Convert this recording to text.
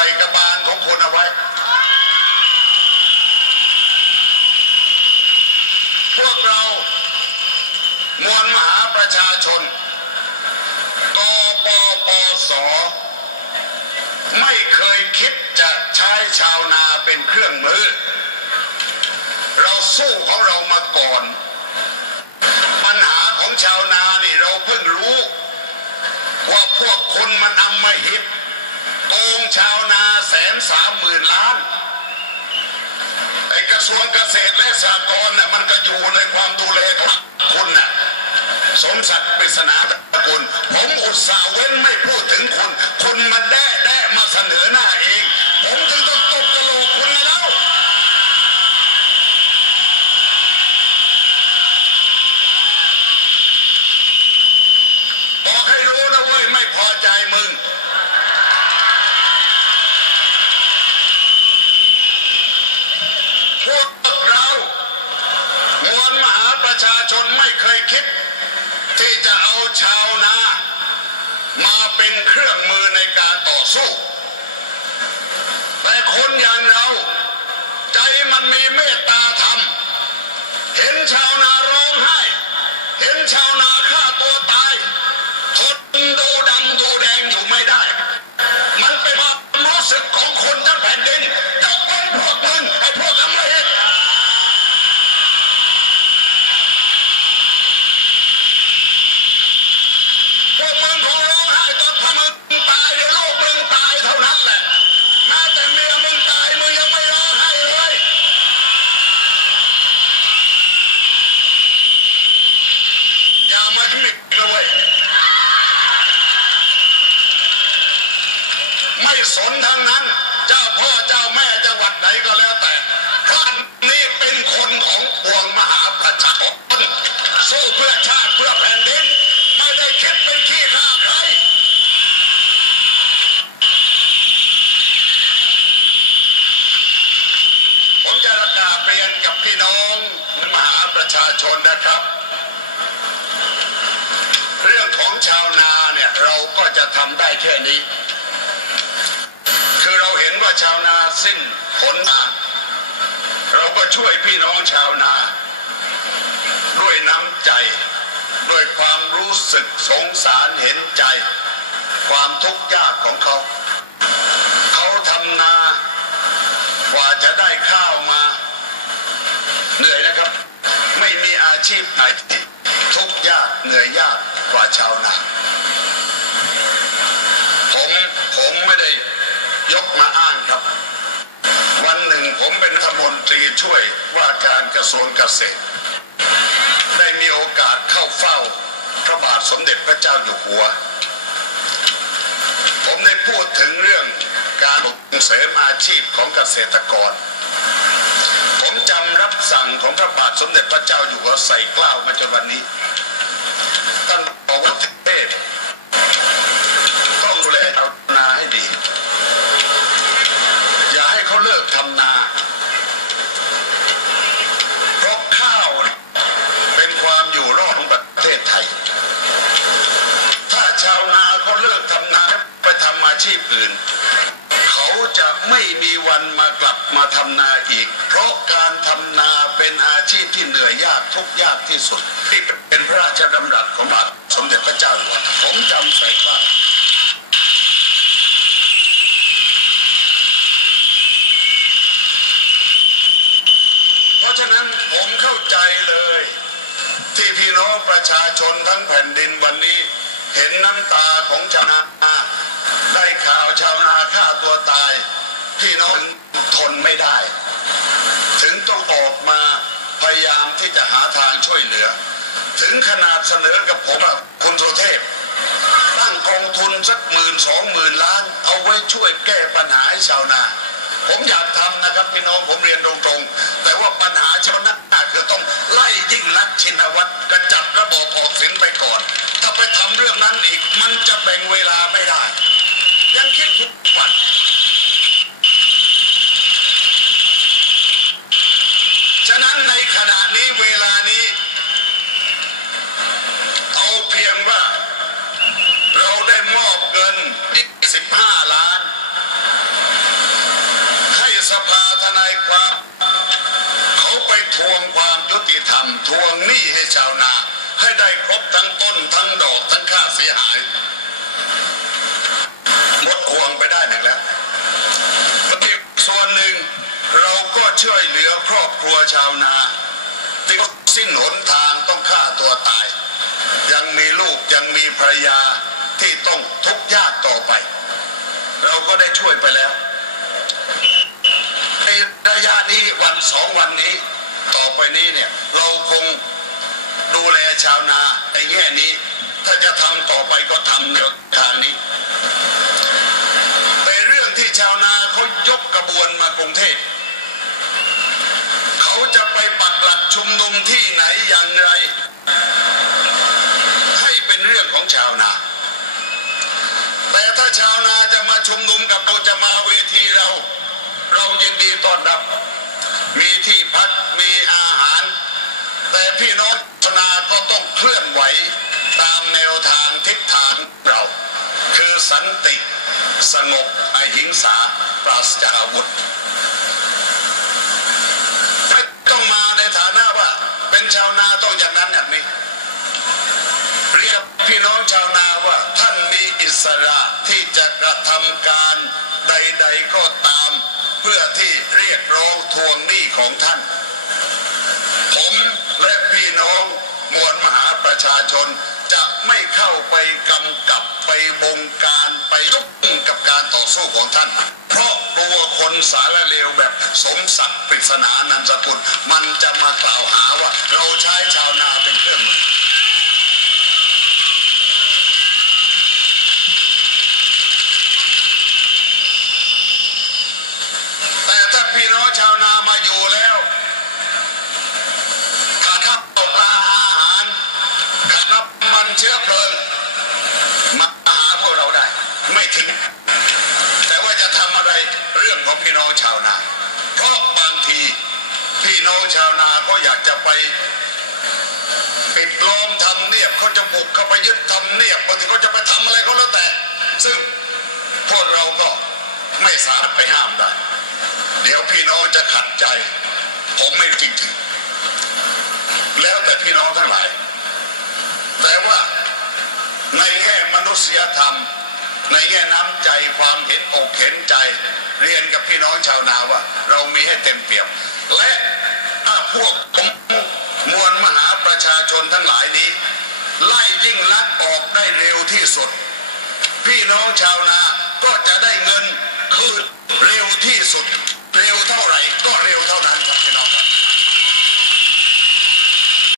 ส่กระบาลของคุณเอาไว้ พวกเรามวลมหาประชาชนกปปส ไม่เคยคิดจะใช้ชาวนาเป็นเครื่องมือ เราสู้ของเรามาก่อน ปัญหาของชาวนานี่เราเพิ่งรู้ ว่าพวกคุณมันอำมหิต โกงชาวนาแสนสามหมื่นล้านไอ้กระทรวงเกษตรและสหกรณ์น่ะมันก็อยู่ในความดูแลของคุณน่ะสมศักดิ์ปริศนาตระกูลผมอุตส่าห์เว้นไม่พูดถึงคุณ คุณมันแด้แด้มาเสนอหน้าเอง ผมถึงต้องตบกระโหลกคุณเลยแล้ว บอกให้รู้นะเว้ย ไม่พอใจมึง พวกเรา มวลมหาประชาชนไม่เคยคิด ที่จะเอาชาวนา มาเป็นเครื่องมือในการต่อ สู้ แต่คนอย่างเรา ใจมันมีเมตตาธรรม เห็นชาวนาร้องไห้ เห็นชาวนาฆ่าตัวตาย ทนดูดำดูแดงอยู่ไม่ได้ มันเป็นความรู้สึกของคนทั้งแผ่นดิน ไม่สนทั้งนั้น เจ้าพ่อเจ้าแม่จังหวัดไหนก็แล้วแต่ท่านนี้เป็นคนของปวงมหาประชาชนสู้เพื่อชาติเพื่อแผ่นดินไม่ได้คิดเป็นขี้ข้าใครผมจะประกาศเรียนกับพี่น้องมหาประชาชนนะครับ เรื่องของชาวนาเนี่ยเราก็จะทำได้แค่นี้ ว่าชาวนาสิ้นผลมาเราก็ช่วยพี่น้องชาวนา ด้วยน้ำใจ ด้วยความรู้สึกสงสารเห็นใจ ความทุกข์ยากของเขา เขาทำนากว่าจะได้ข้าวมา เหนื่อยนะครับ ไม่มีอาชีพไหนทุกข์ยากเหนื่อยยากกว่าชาวนาผมผมไม่ได้ยกมา ผมเป็นรัฐมนตรีช่วยว่าการกระทรวงเกษตร ได้มีโอกาสเข้าเฝ้าพระบาทสมเด็จพระเจ้าอยู่หัว ผมได้พูดถึงเรื่องการส่งเสริมอาชีพของเกษตรกร ผมจำรับสั่งของพระบาทสมเด็จพระเจ้าอยู่หัวใส่กล้าวมาจนวันนี้ท่านบอกว่า ชีพอื่น เขาจะไม่มีวันมากลับมาทำนาอีก เพราะการทำนาเป็นอาชีพที่เหนื่อยยากทุกยากที่สุดที่เป็นพระราชดำรัสของบาทสมเด็จพระเจ้าอยู่หัวผมจำใส่บ้านเพราะฉะนั้นผมเข้าใจเลย ที่พี่น้องประชาชนทั้งแผ่นดินวันนี้ เห็นน้ำตาของชนา ได้ข่าวชาวนาฆ่าตัวตาย พี่น้องทนไม่ได้ ถึงต้องออกมาพยายามที่จะหาทางช่วยเหลือ ถึงขนาดเสนอกับผมว่าคุณโทเทพตั้งกองทุนสักหมื่นสองหมื่นล้าน เอาไว้ช่วยแก้ปัญหาให้ชาวนา ผมอยากทำนะครับพี่น้องผมเรียนตรงๆ แต่ว่าปัญหาชาวนาคือต้องไล่ยิ่งรักชินวัตรกระจัดระบอบออกสินไปก่อน ถ้าไปทำเรื่องนั้นอีกมันจะแบ่งเวลาไม่ได้ ฉันคิดทุกวันฉะนั้นในขณะนี้เวลานี้ เอาเพียงว่า เราได้มอบเงิน 15 ล้าน ให้สภาทนายความเขาไปทวงความยุติธรรมทวงหนี้ให้ชาวนา ให้ได้ครบทั้งต้นทั้งดอกทั้งค่าเสียหาย ควงไปได้หนึ่งแล้วอีกส่วนหนึ่งเราก็ช่วยเหลือครอบครัวชาวนาที่สิ้นหนทางต้องฆ่าตัวตาย ยังมีลูกยังมีภรรยาที่ต้องทุกข์ยากต่อไป เราก็ได้ช่วยไปแล้วในระยะนี้วันสองวันนี้ ต่อไปนี้เนี่ยเราคงดูแลชาวนาไอ้แง่นี้ ถ้าจะทำต่อไปก็ทำแนวทางนี้ ชาวนาเขายกกระบวนมากรุงเทพเขาจะไปปักหลักชุมนุมที่ไหนอย่างไร ให้เป็นเรื่องของชาวนา แต่ถ้าชาวนาจะมาชุมนุมกับเราจะมาเวทีเรา เรายินดีต้อนรับ มีที่พักมีอาหาร แต่พี่น้องชาวนาก็ต้องเคลื่อนไหว ตามแนวทางทิศทางเรา คือสันติ สงบอหิงสาปราศจากอาวุธไม่ต้องมาในฐานะว่า เป็นชาวนาต้องอย่างนั้นอย่างนี้ เรียกพี่น้องชาวนาว่าท่านมีอิสระที่จะกระทำการใด ๆก็ตาม เพื่อที่เรียกร้องทวงหนี้ของท่าน ผมและพี่น้องมวลมหาประชาชนจะไม่เข้าไปกำกับ ไปบงการไปยุ่งกับการต่อสู้ของท่าน เพราะตัวคนสารเลวแบบสมศักดิ์ปริศนานันสกุล ไปปิดล้อมทำเนียบเขาจะบุกเข้าไปยึดทำเนียบบางทีเขาจะไปทำอะไรก็แล้วแต่ ซึ่งพวกเราก็ไม่สามารถไปห้ามได้ เดี๋ยวพี่น้องจะขัดใจ ผมไม่จริงๆแล้วแต่พี่น้องทั้งหลาย แต่ว่าในแง่มนุษยธรรม ในแง่น้ำใจความเห็นอกเห็นใจ เรียนกับพี่น้องชาวนาว่า เรามีให้เต็มเปี่ยม และถ้าพวกผม มวลมหาประชาชนทั้งหลายนี้ ไล่ยิ่งลักออกได้เร็วที่สุด พี่น้องชาวนาก็จะได้เงินคืนเร็วที่สุด